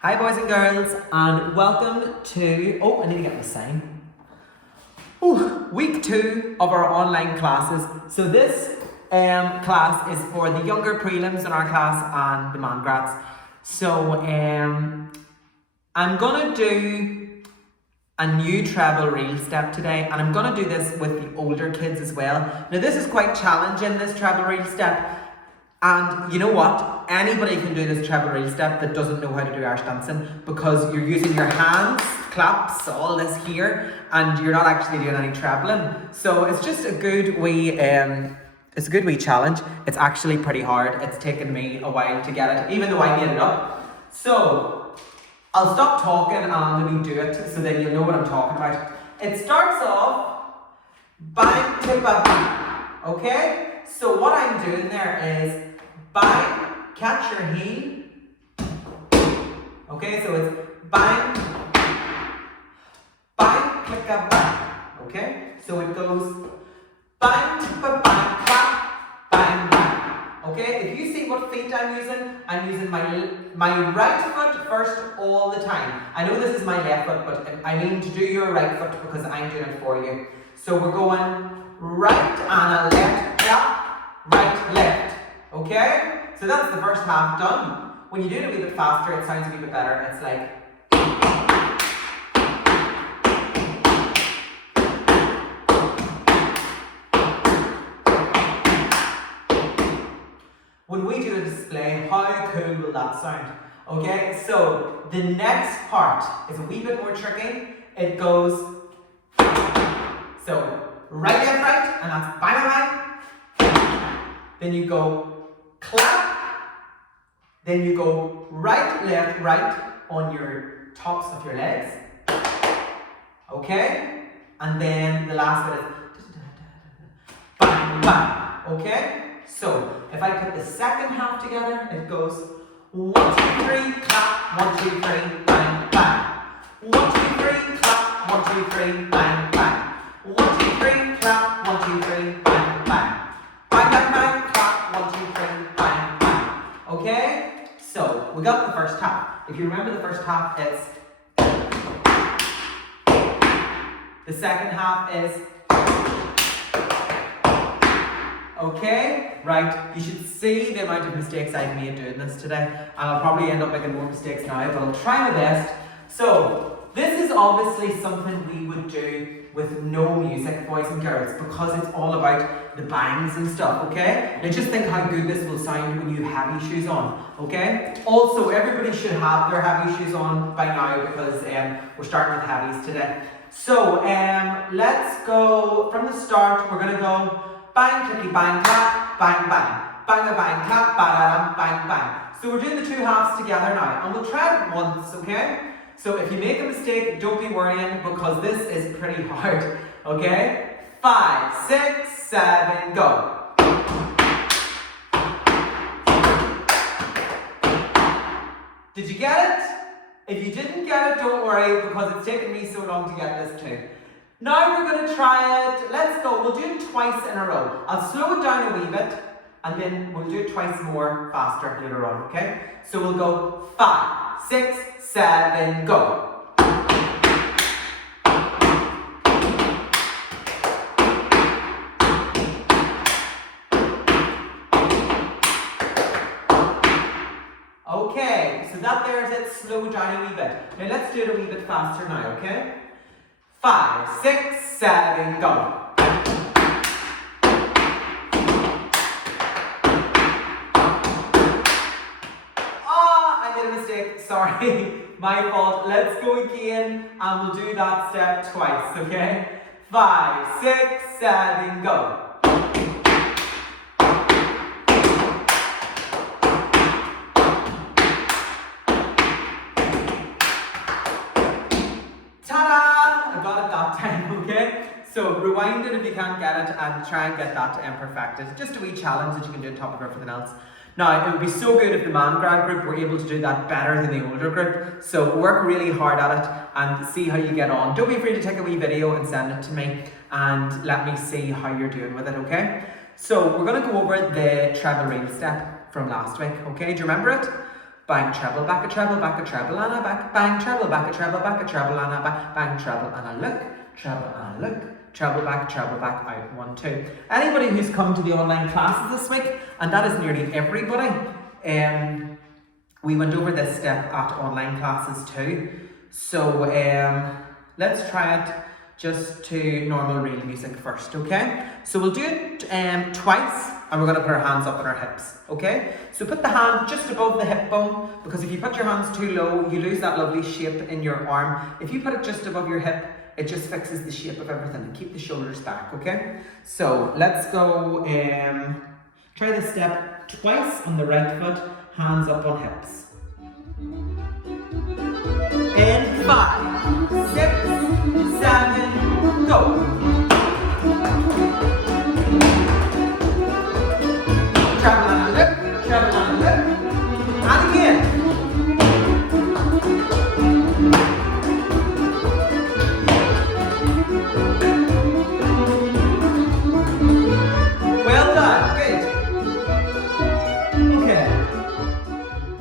Hi boys and girls, and welcome to, I need to get my sign. Week 2 of our online classes. So this class is for the younger prelims in our class and the man grads. So I'm gonna do a new treble reel step today, and I'm gonna do this with the older kids as well. Now this is quite challenging, this treble reel step. And you know what? Anybody can do this treble reel step that doesn't know how to do Irish dancing, because you're using your hands, claps, all this here, and you're not actually doing any trebling. So it's just a good wee challenge. It's actually pretty hard. It's taken me a while to get it, even though I made it up. So I'll stop talking and I'll maybe do it so then you'll know what I'm talking about. It starts off bang, tip, bang. Okay? So what I'm doing there is bang, catch your heel. Okay, so it's bang, bang, click a bang. Okay, so it goes bang, tip, bang, clap, bang, bang. Okay, if you see what feet I'm using my right foot first all the time. I know this is my left foot, but I mean to do your right foot because I'm doing it for you. So we're going right and a left, clap, right, left. Okay? So that's the first half done. When you do it a wee bit faster, it sounds a wee bit better. It's like. When we do a display, how cool will that sound? Okay? So the next part is a wee bit more tricky. It goes. So right, left, right, and that's bang, bang, bang. Then you go clap. Then you go right, left, right on your tops of your legs. Okay? And then the last bit is bang, bang. Okay? So if I put the second half together, it goes 1, 2, 3, clap, 1, 2, 3, bang, bang. 1, 2, 3, clap, 1, 2, 3, bang, bang. 1, 2, 3, clap, 1, 2, 3, bang, bang. Bang, bang, bang, clap, 1, 2, 3, bang, bang. Okay? So, we got the first half. If you remember the first half, it's. The second half is. Okay? Right, you should see the amount of mistakes I've made doing this today. And I'll probably end up making more mistakes now, but I'll try my best. So, this is obviously something we would do with no music, boys and girls, because it's all about the bangs and stuff, okay? Now just think how good this will sound when you have heavy shoes on, okay? Also, everybody should have their heavy shoes on by now because we're starting with heavies today. So, let's go from the start. We're gonna go bang, clicky, bang, clap, bang, bang. Bang, bang, clap, bang, bang, bang. So we're doing the two halves together now, and we'll try it once, okay? So if you make a mistake, don't be worrying because this is pretty hard, okay? 5, 6, 7, go. Did you get it? If you didn't get it, don't worry because it's taken me so long to get this too. Now we're going to try it. Let's go. We'll do it twice in a row. I'll slow it down a wee bit and then we'll do it twice more faster later on, okay? So we'll go 5, 6, 7, go. Okay, so that there is it. Slow down a wee bit. Now let's do it a wee bit faster now, okay? 5, 6, 7, go. Sorry, my fault. Let's go again and we'll do that step twice, okay? 5, 6, 7, go. Ta-da! I got it that time, okay? So rewind it if you can't get it and try and get that perfected. Just a wee challenge that you can do on top of everything else. Now, it would be so good if the man grad group were able to do that better than the older group. So work really hard at it and see how you get on. Don't be afraid to take a wee video and send it to me and let me see how you're doing with it, okay? So we're going to go over the treble reel step from last week, okay? Do you remember it? bang, treble, back a treble, and a back, bang, treble, back a treble, and a back, bang, treble, and a look, treble, and a look, treble, back, out, 1, 2. Anybody who's come to the online classes this week, and that is nearly everybody, we went over this step at online classes too. So let's try it just to normal real music first, okay? So we'll do it twice, and we're going to put our hands up on our hips, okay? So put the hand just above the hip bone, because if you put your hands too low, you lose that lovely shape in your arm. If you put it just above your hip, it just fixes the shape of everything, and keep the shoulders back, okay? So let's go, try this step twice on the right foot, hands up on hips. In 5, 6, 7, go. Travel on a lip, travel on a lip, and again. Well done, good. Okay.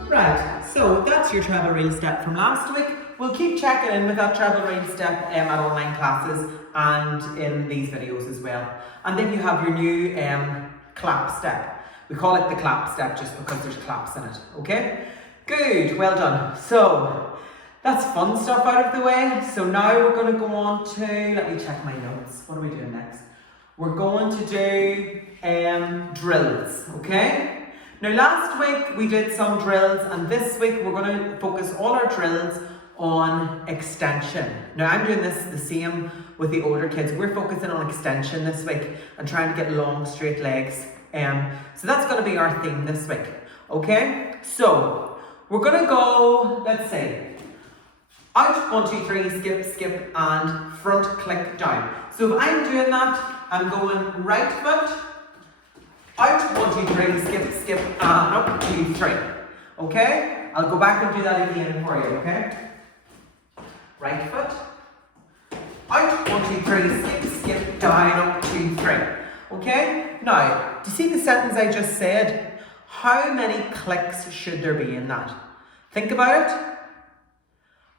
Right, so that's your travel reel step from last week. We'll keep checking in with that travel reel step at online classes and in these videos as well. And then you have your new clap step. We call it the clap step just because there's claps in it, okay? Good, well done. So that's fun stuff out of the way. So now we're going to go on to, let me check my notes. What are we doing next? We're going to do drills, okay? Now last week we did some drills, and this week we're going to focus all our drills on extension. Now I'm doing this the same with the older kids. We're focusing on extension this week and trying to get long straight legs. So that's going to be our theme this week. Okay, so we're going to go, let's say, out, 1, 2, 3, skip, skip, and front click down. So if I'm doing that, I'm going right foot, out, 1, 2, 3, skip, skip, and up, 2, 3. Okay, I'll go back and do that again for you, okay? Right foot, out, 1, 2, 3, skip, skip, down, up, 2, 3. Okay, now, do you see the sentence I just said? How many clicks should there be in that? Think about it.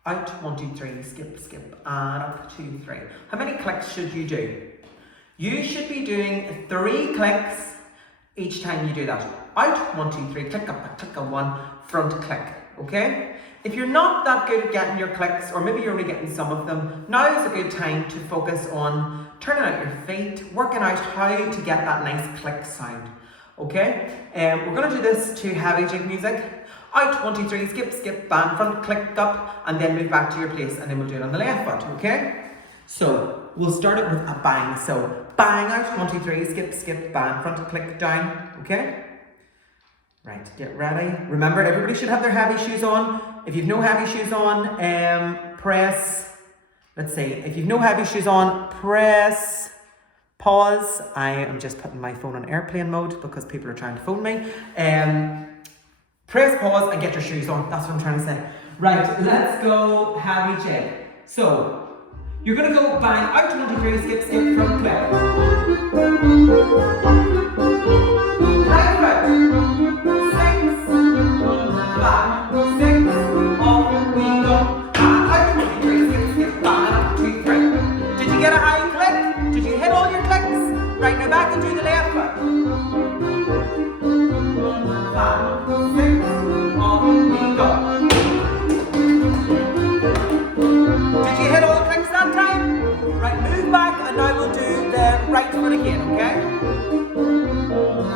Out, 1, 2, 3, skip, skip, and up, 2, 3. How many clicks should you do? You should be doing 3 clicks each time you do that. Out, 1, 2, 3, click up, click on 1, front click, okay? If you're not that good at getting your clicks, or maybe you're only getting some of them, now is a good time to focus on turning out your feet, working out how to get that nice click sound, okay? We're going to do this to heavy jig music. Out, 1, 2, 3, skip, skip, bang, front click up, and then move back to your place, and then we'll do it on the left foot, okay? So we'll start it with a bang. So bang out, 1, 2, 3, skip, skip, bang, front click down, okay? Right, get ready. Remember, everybody should have their heavy shoes on. If you've no heavy shoes on, press, let's see, if you've no heavy shoes on, press pause. I am just putting my phone on airplane mode because people are trying to phone me. Press pause and get your shoes on. That's what I'm trying to say. Right, let's go heavy jig. So, you're going to go bang out, 1, 2, 3, skip, skip, front click. Right foot. 6, 5, 6, off we go. Out, 1, 2, 3, skip, skip, bang, up, 2, 3. Did you get a high click? Did you hit all your clicks? Right, now back and do the left foot. 5, 6, off we go. Did you hit all the clicks that time? Right, move back, and now we'll do the right foot again, okay?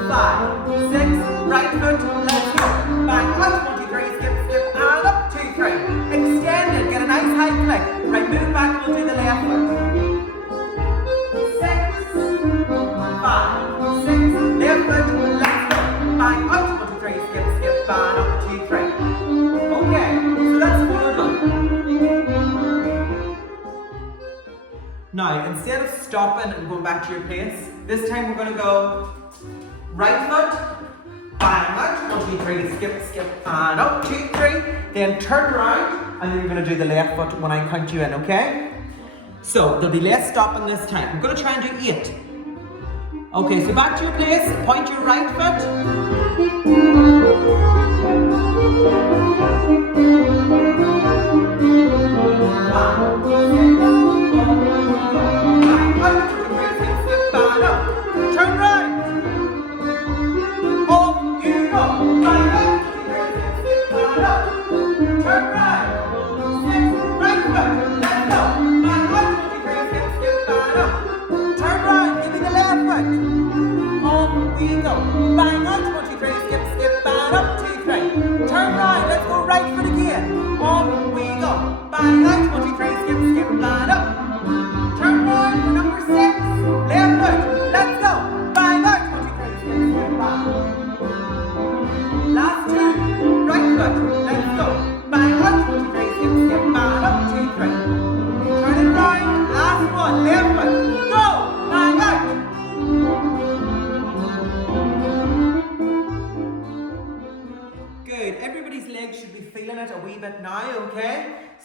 5, 6, right foot, let's go. Back, out, 1, 2, 3, skip, skip, and up, 2, 3. Extend it, get a nice high click. Right, move back, we'll do the left foot. 6, 5, 6, left foot, let's go. Back, out, 1, 2, 3, skip, skip, and up, 2, 3. Okay, so that's 4 done. Now, instead of stopping and going back to your place, this time we're going to go right foot, bang out, 1, 2, 3, skip, skip, and up, 2, 3. Then turn around, and then you're going to do the left foot when I count you in, okay? So, there'll be less stopping this time. We're going to try and do 8. Okay, so back to your place, point your right foot.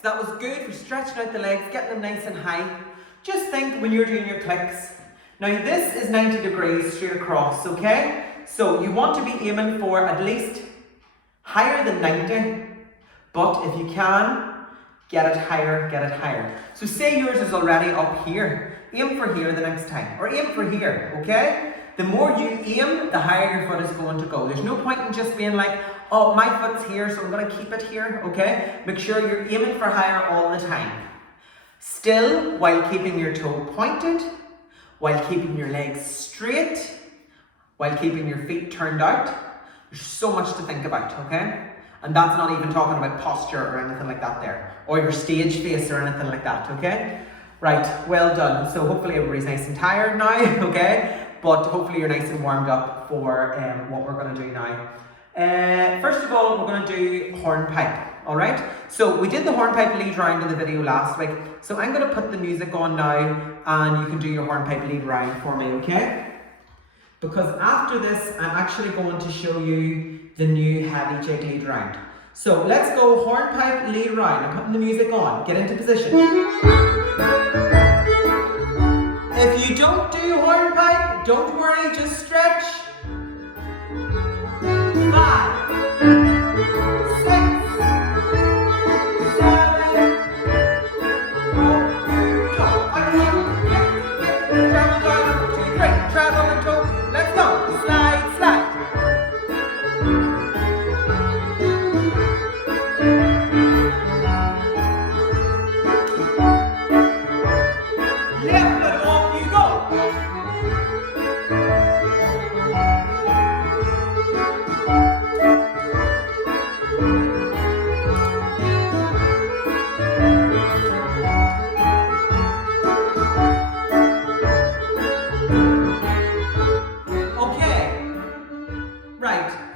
That was good for stretching out the legs, getting them nice and high. Just think when you're doing your clicks. Now this is 90 degrees straight across, okay? So you want to be aiming for at least higher than 90, but if you can, get it higher, get it higher. So say yours is already up here, aim for here the next time, or aim for here, okay? The more you aim, the higher your foot is going to go. There's no point in just being like, oh, my foot's here, so I'm going to keep it here, okay? Make sure you're aiming for higher all the time. Still, while keeping your toe pointed, while keeping your legs straight, while keeping your feet turned out. There's so much to think about, okay? And that's not even talking about posture or anything like that there, or your stage face or anything like that, okay? Right, well done. So hopefully everybody's nice and tired now, okay? But hopefully you're nice and warmed up for what we're going to do now. First of all, we're going to do hornpipe, all right? So we did the hornpipe lead round in the video last week. So I'm going to put the music on now and you can do your hornpipe lead round for me, okay? Because after this, I'm actually going to show you the new heavy jig lead round. So let's go hornpipe lead round. I'm putting the music on. Get into position. If you don't do hornpipe, don't worry, just stretch. 5, 6, 7, 8, go. Travel down, 1, 2, 3. Travel and toe. Let's go. Slide, slide. Left foot off you go.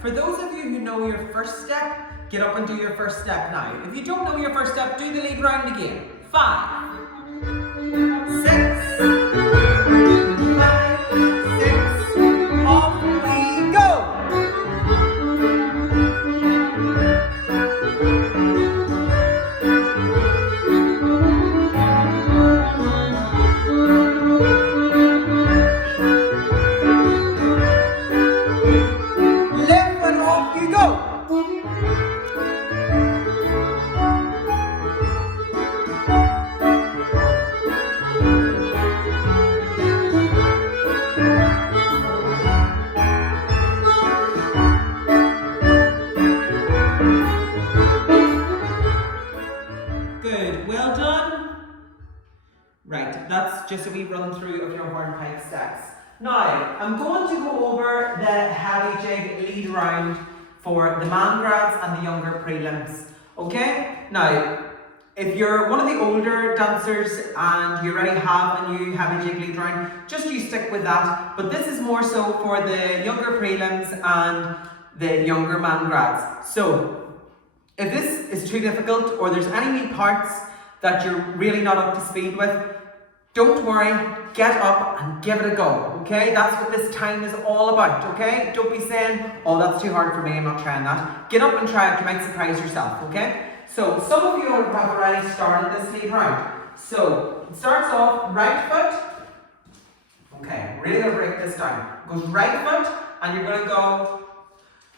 For those of you who know your first step, get up and do your first step now. If you don't know your first step, do the lead round again. 5, 6, 5, 6, off we go. Good, well done. Right, that's just a wee run through of your hornpipe steps. Now, I'm going to go over the heavy jig lead round for the man grads and the younger prelims. Okay? Now, if you're one of the older dancers and you already have a new heavy jig lead round, just you stick with that. But this is more so for the younger prelims and the younger man grads. So, if this is too difficult or there's any parts that you're really not up to speed with, don't worry, get up and give it a go, okay? That's what this time is all about, okay? Don't be saying, oh, that's too hard for me, I'm not trying that. Get up and try it, you might surprise yourself, okay? So, some of you have already started this lead round. So, it starts off right foot. Okay, really gonna break this down. Goes right foot, and you're gonna go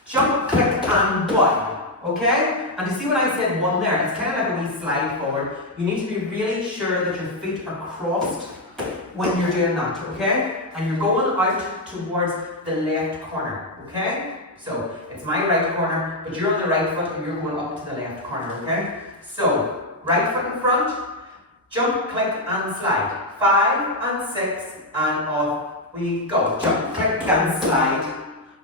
jump, click, and 1. okay? And to see when I said 1 there, it's kind of like a wee slide forward. You need to be really sure that your feet are crossed when you're doing that, okay? And you're going out towards the left corner, okay? So it's my right corner, but you're on the right foot and you're going up to the left corner, okay? So right foot in front, jump, click and slide. 5 and 6 and off we go. Jump, click and slide,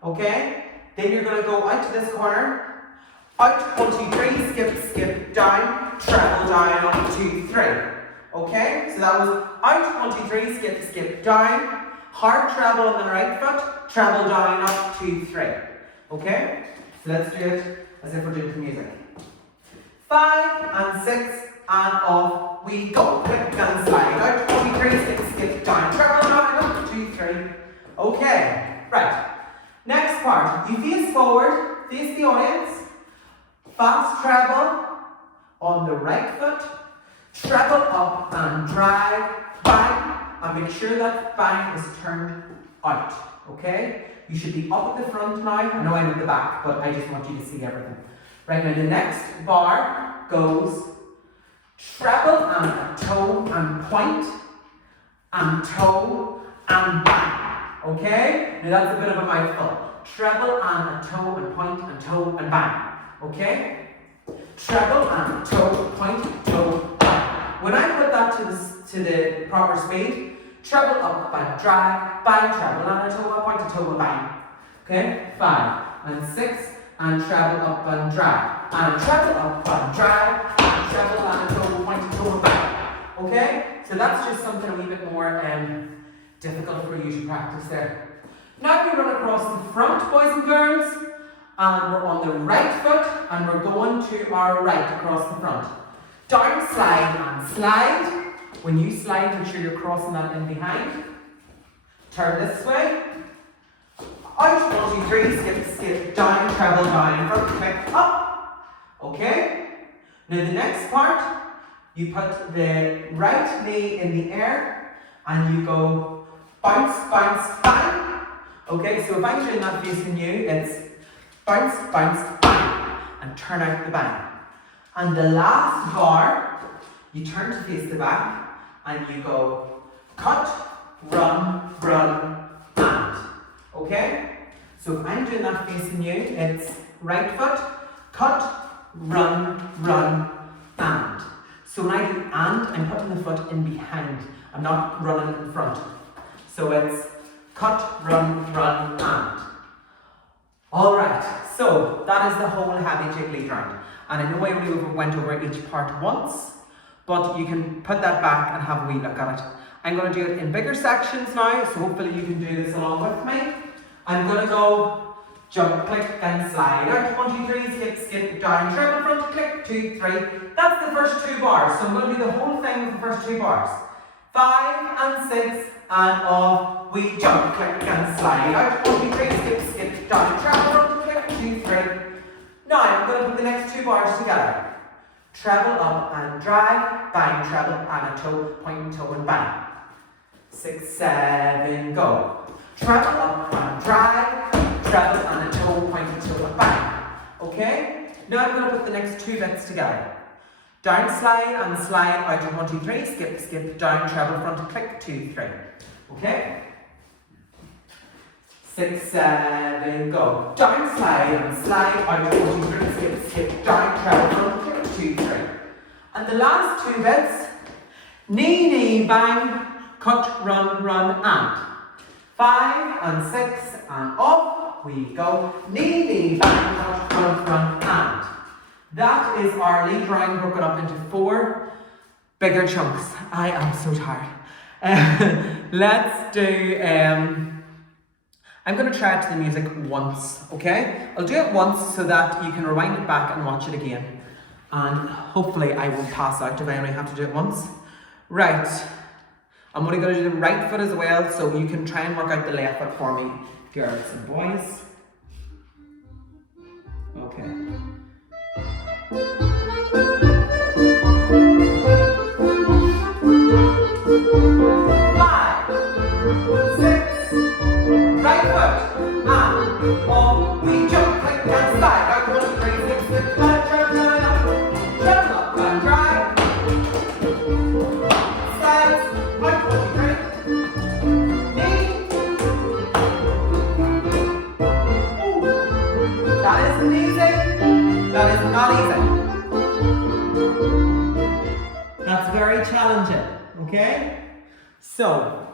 okay? Then you're going to go out to this corner, out 1, 2, 3, skip, skip, down, treble down, 1, 2, 3. Okay, so that was out 1, 2, 3, skip, skip, down, hard treble on the right foot, treble down, up 2, 3. Okay, so let's do it as if we're doing the music. 5 and 6 and off we go. Click and slide. Out 1, 2, 3, skip, skip, down, treble down, up 2, 3. Okay, right. Next part, you face forward, face the audience, fast treble on the right foot, treble up and drag, bang, and make sure that bang is turned out, okay? You should be up at the front now. I know I'm at the back, but I just want you to see everything. Right now, the next bar goes treble and a toe and point, and toe and bang, okay? Now that's a bit of a mouthful. Treble and a toe and point and toe and bang, okay? Treble and toe, point, toe, bang. When I put that to the proper speed, treble up and drag, bang, treble and a toe, a point, a toe, a bang. Okay? 5 and 6 and treble up and drag, and treble up and drag, and treble and a toe, a point, a toe, a bang. Okay? So that's just something a wee bit more difficult for you to practice there. Now we run across the front, boys and girls, and we're on the right foot, and we're going to our right across the front. Down, slide, and slide. When you slide, make sure you're crossing that in behind. Turn this way. Out, 1, 2, 3, skip, skip, down, treble, down, front, click, up. Okay? Now the next part, you put the right knee in the air, and you go bounce, bounce, bang. Okay, so if I'm doing that facing you, it's bounce, bounce, bang, and turn out the bang. And the last bar, you turn to face the back, and you go cut, run, and. Okay? So if I'm doing that facing you, it's right foot, cut, run, and. So when I do and, I'm putting the foot in behind. I'm not running in front. So it's cut, run, and. Alright, so that is the whole happy jiggly round. And I know I only went over each part once, but you can put that back and have a wee look at it. I'm going to do it in bigger sections now, so hopefully you can do this along with me. I'm going to go jump, click and slide. Out, 1, 2, 3, skip, skip, down, treble front, click, 2, 3. That's the first 2 bars, so I'm going to do the whole thing with the first 2 bars. 5 and 6 and off we jump, click and slide. Out, 1, 2, 3, skip, skip, down, treble front, click, 2, 3. Now I'm going to put the next 2 bars together. Treble up and drag, bang, treble and a toe, point and toe and bang. 6, 7, go. Treble up and drag, treble and a toe, point and toe and bang. Okay? Now I'm going to put the next 2 bits together. Down slide and slide, out 1, 2, 3, skip, skip, down, treble front, click, 2, 3. Okay? 6, 7, go. Down slide and slide, out 1, 2, 3, skip, skip, down, treble front, click, 2, 3. And the last 2 bits, knee, knee, bang, cut, run, and. 5 and 6 and off we go. Knee, knee, bang, cut, run, and. That is our lead round broken up into 4 bigger chunks. I am so tired. Let's do, I'm going to try it to the music once, okay? I'll do it once so that you can rewind it back and watch it again. And hopefully I won't pass out if I only have to do it once. Right. I'm only going to do the right foot as well, so you can try and work out the left foot for me, girls and boys. Okay. 5, 6, right foot, and off we jump, click and slide. Out 1, 2, 3, 6, 6. Amazing. That's very challenging, okay? So,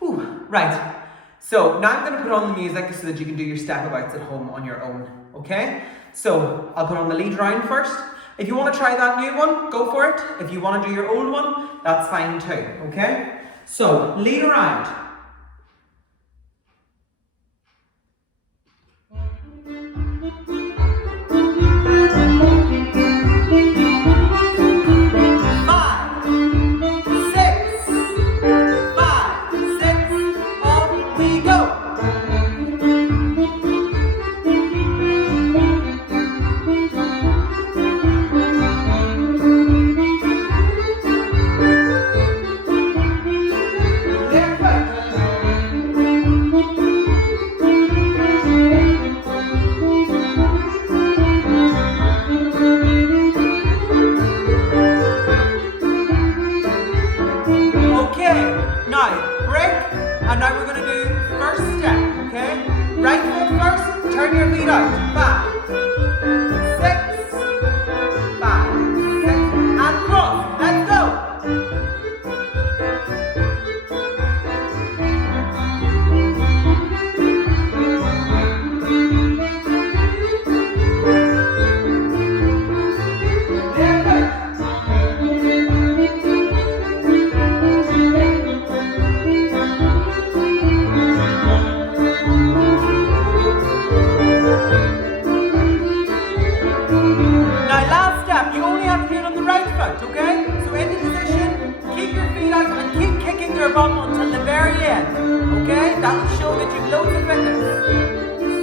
right. So now I'm going to put on the music so that you can do your step abouts at home on your own, okay? So I'll put on the lead round first. If you want to try that new one, go for it. If you want to do your old one, that's fine too, okay? So, lead around. And now we're going to do first step, okay? Right foot first, turn your feet out. 5, 6, 5, 6, and cross. Let's go. Okay? So in the position, keep your feet out and keep kicking your bum until the very end. Okay? That will show that you've loads of fitness.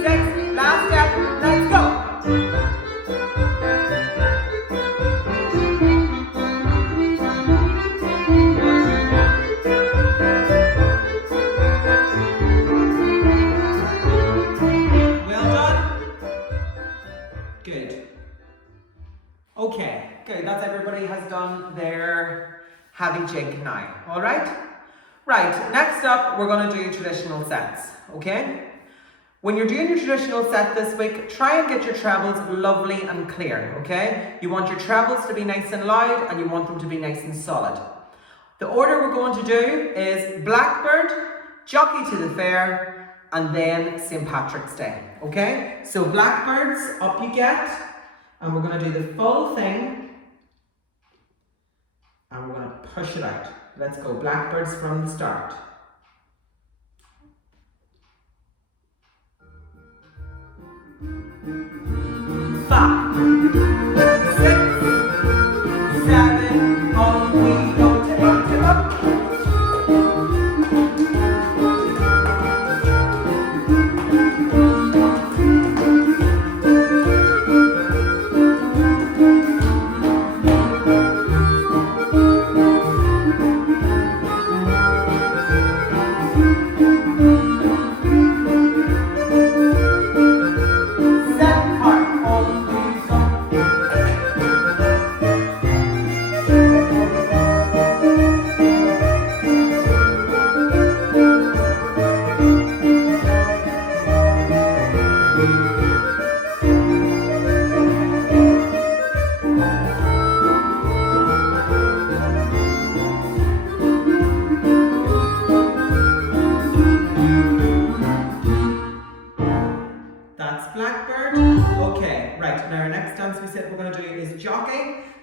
6, last step, let's go. Well done. Good. Okay. Okay, that's everybody has done their heavy jig now, all right? Right, next up, we're going to do traditional sets, okay? When you're doing your traditional set this week, try and get your trebles lovely and clear, okay? You want your trebles to be nice and loud and you want them to be nice and solid. The order we're going to do is Blackbird, Jockey to the Fair, and then St. Patrick's Day, okay? So Blackbirds, up you get, and we're going to do the full thing. And we're going to push it out. Let's go. Blackbirds from the start. 5, 6, 7, on we go to 8 to up.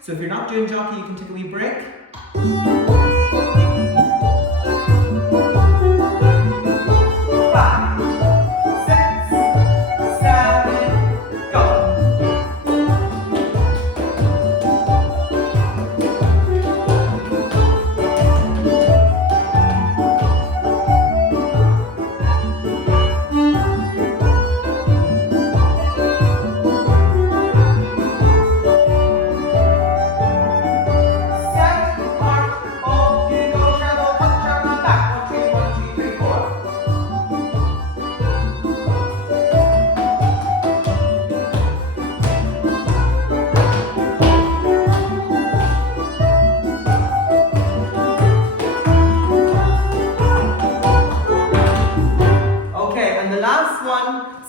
So if you're not doing jockey, you can take a wee break. 5, 6, 7, go.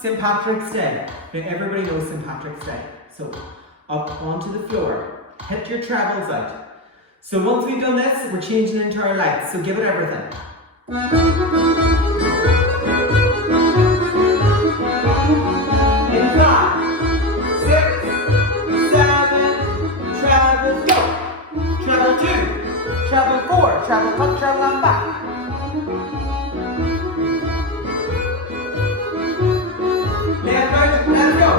St. Patrick's Day. Now everybody knows St. Patrick's Day. So up onto the floor. Hit your trebles out. So once we've done this, we're changing into our lights. So give it everything. In 5, 6, 7, treble, go. Treble 2, treble 4, treble cut, treble and back. Left out, let's go.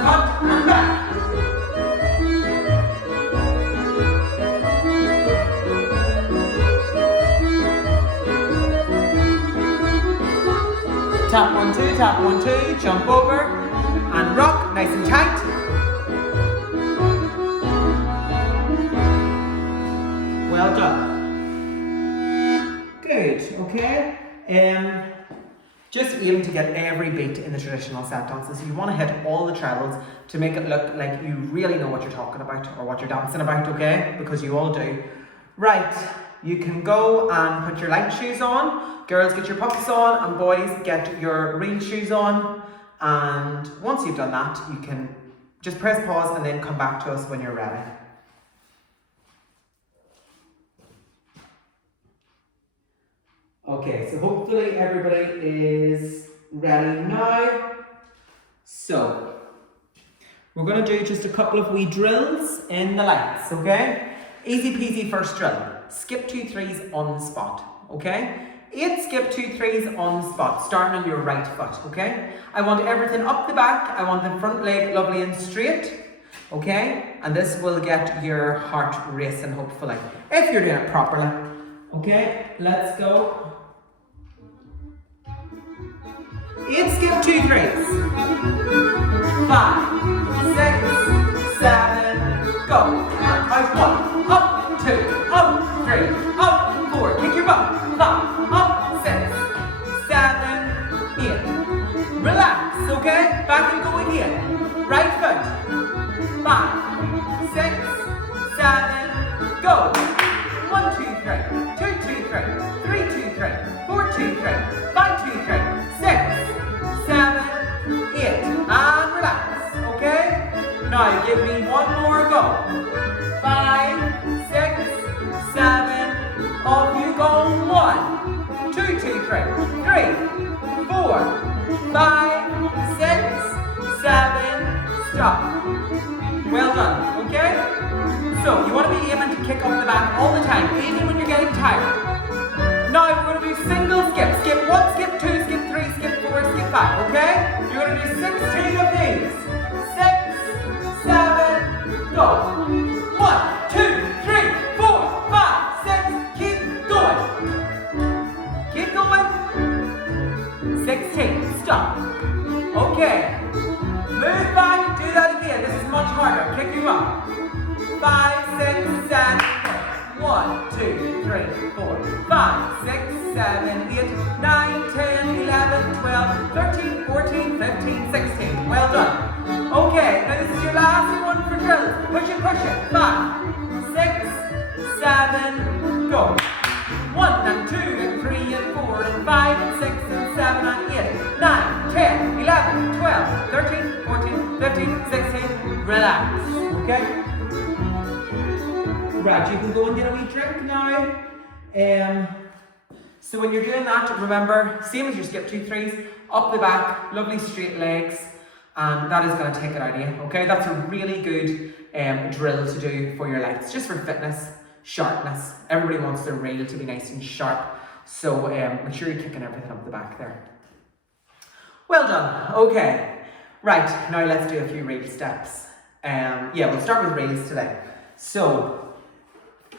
Cut and back. Tap 1, 2, jump over and rock nice and tight. Well done. Good, okay. Just aim to get every beat in the traditional set dances. You want to hit all the trebles to make it look like you really know what you're talking about or what you're dancing about, okay? Because you all do. Right, you can go and put your light shoes on. Girls, get your puffs on, and boys, get your real shoes on. And once you've done that, you can just press pause and then come back to us when you're ready. Okay, so hopefully everybody is ready now. So, we're going to do just a couple of wee drills in the lights, okay? Easy peasy first drill. Skip 2 3s on the spot, okay? 8 skip 2 3s on the spot, starting on your right foot, okay? I want everything up the back. I want the front leg lovely and straight, okay? And this will get your heart racing, hopefully, if you're doing it properly. Okay, let's go. 8 skip 2 3s. 5, 6, 7, go. Out 1, up 2, up 3, up 4. Kick your butt. 5, up 6, 7, 8. Relax, okay? Back and go again. Right foot. 5, 6, 7, go. 1 2 3, 2 2 3, 3 2 3, 4 2 3, 5 2 3, 6, 7, 8. And relax, okay? Now give me one more go. 5, 6, 7, off you go. 1, 2 2 3, 3, 4, 5, 6, 7, stop. Well done, okay? So you want to be aiming to kick off the back all the time, even when you're getting tired. Now we're going to do single skips. Skip 1, skip 2, skip 3, skip 4, skip 5, okay? You're going to do 16 of these. 6, 7, go. 1, 2, 3, 4, 5, 6, keep going. Keep going. 16, stop. Okay. Move back, do that again. This is much harder. Kick you up. 5, 6, 7, 1, 2, 3, 4, 5, 6, 7, 8, 9, 10, 11, 12, 13, 14, 15, 16. Well done. Okay, now this is your last one for drills. Push it, 5, 6, 7, go. 1 and 2 and 3 and 4 and 5 and 6 and 7 and 8, 9, 10, 11, 12, 13, 14, 15, 16. Relax. Okay? Right, you can go and get a wee drink now. So when you're doing that, remember, same as your skip 2 3s, up the back, lovely straight legs, and that is going to take it out of you. Okay, that's a really good drill to do for your legs, just for fitness, sharpness. Everybody wants their reel to be nice and sharp, so make sure you're kicking everything up the back there. Well done. Okay, right, now let's do a few reel steps. Yeah, we'll start with reels today. So,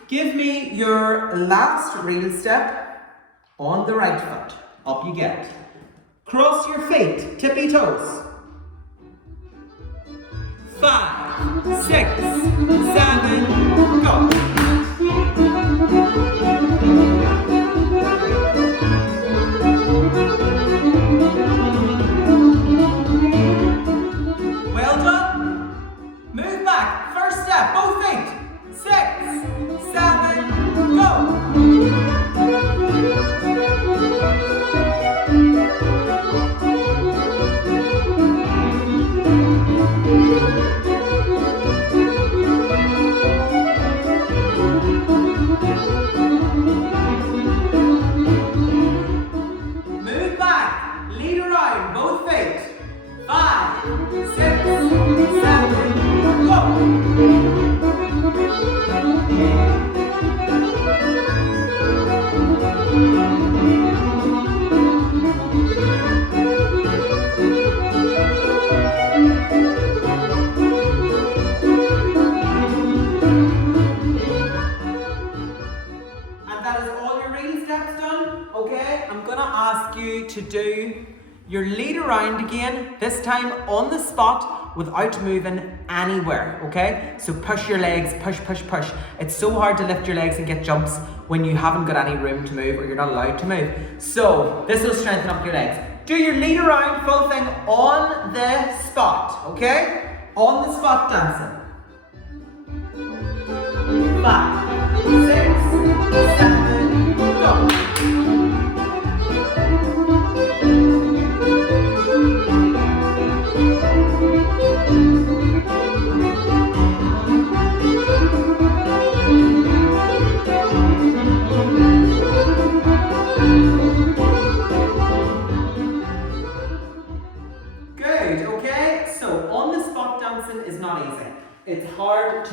give me your last reel step on the right foot. Up you get. Cross your feet, tippy toes. 5, 6, 7, go. Well done. Move back. First step, both feet. 6, 7, go. gonna ask you to do your lead around again, this time on the spot without moving anywhere, okay? So push your legs, push, push, push. It's so hard to lift your legs and get jumps when you haven't got any room to move or you're not allowed to move. So this will strengthen up your legs. Do your lead around full thing on the spot, okay? On the spot dancing. 5, 6, 7, go. Good, okay? So on the spot dancing is not easy. It's hard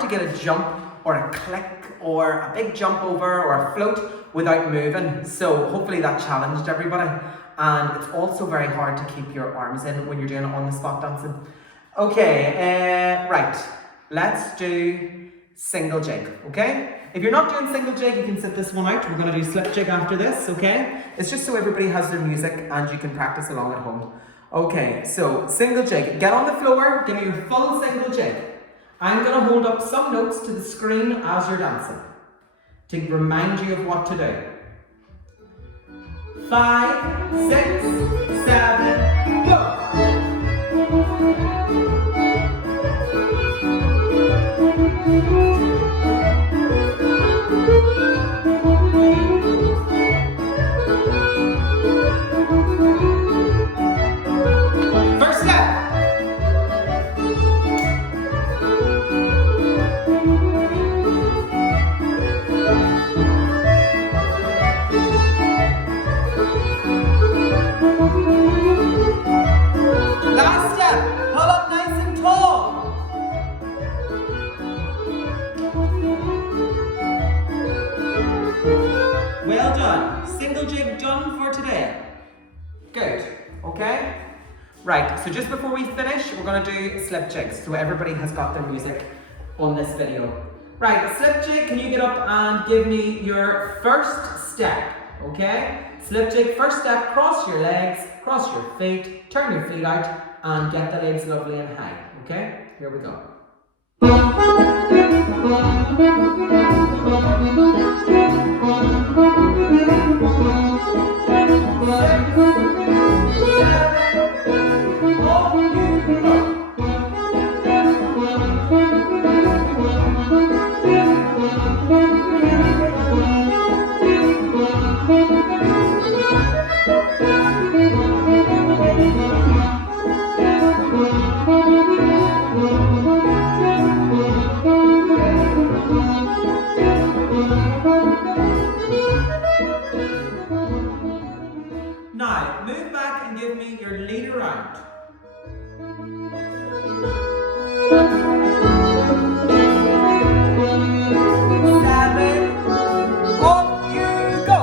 to get a jump or a click or a big jump over or a float without moving. So hopefully that challenged everybody. And it's also very hard to keep your arms in when you're doing it on the spot dancing. Okay, right. Let's do single jig, okay? If you're not doing single jig, you can sit this one out. We're gonna do slip jig after this, okay? It's just so everybody has their music and you can practice along at home. Okay, so single jig. Get on the floor, give me your full single jig. I'm gonna hold up some notes to the screen as you're dancing to remind you of what to do. 5, 6, 7, go! First step. Last step. Pull up nice and tall. Well done. Single jig done for today. Good. Okay? Right, so just before we finish, we're going to do slip jigs. So everybody has got their music on this video. Right, slip jig, can you get up and give me your first step? Okay? Slip jig, first step, cross your legs, cross your feet, turn your feet out, and get the legs lovely and high. Okay? Here we go. Now, move back and give me your lead around. 7, off you go!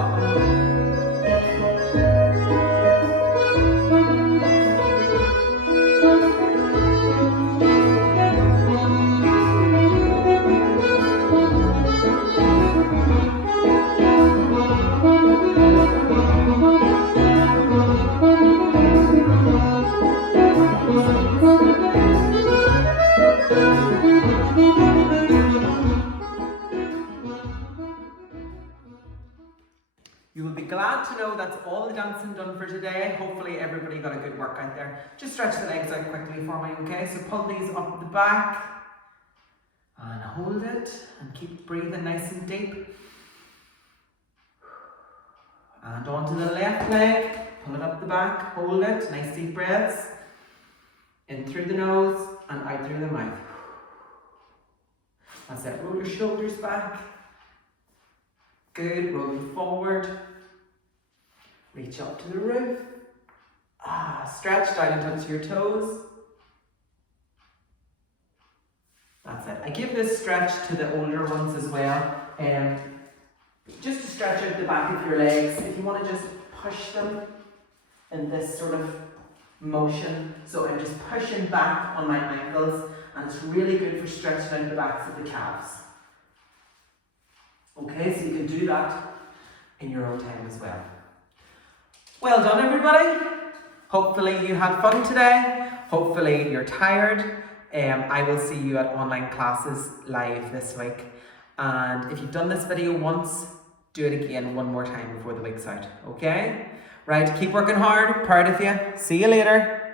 You will be glad to know that's all the dancing done for today. Hopefully everybody got a good workout there. Just stretch the legs out quickly for me, okay? So pull these up the back and hold it and keep breathing nice and deep. And onto the left leg, pull it up the back, hold it, nice deep breaths. In through the nose and out through the mouth. That's it, roll your shoulders back. Good, roll them forward. Reach up to the roof. Stretch down and touch your toes. That's it. I give this stretch to the older ones as well. Just to stretch out the back of your legs. If you want to just push them in this sort of motion. So I'm just pushing back on my ankles, and it's really good for stretching out the backs of the calves. Okay, so you can do that in your own time as well. Well done, everybody. Hopefully you had fun today. Hopefully you're tired. I will see you at online classes live this week. And if you've done this video once, do it again one more time before the week's out. Okay? Right, keep working hard. Proud of you. See you later.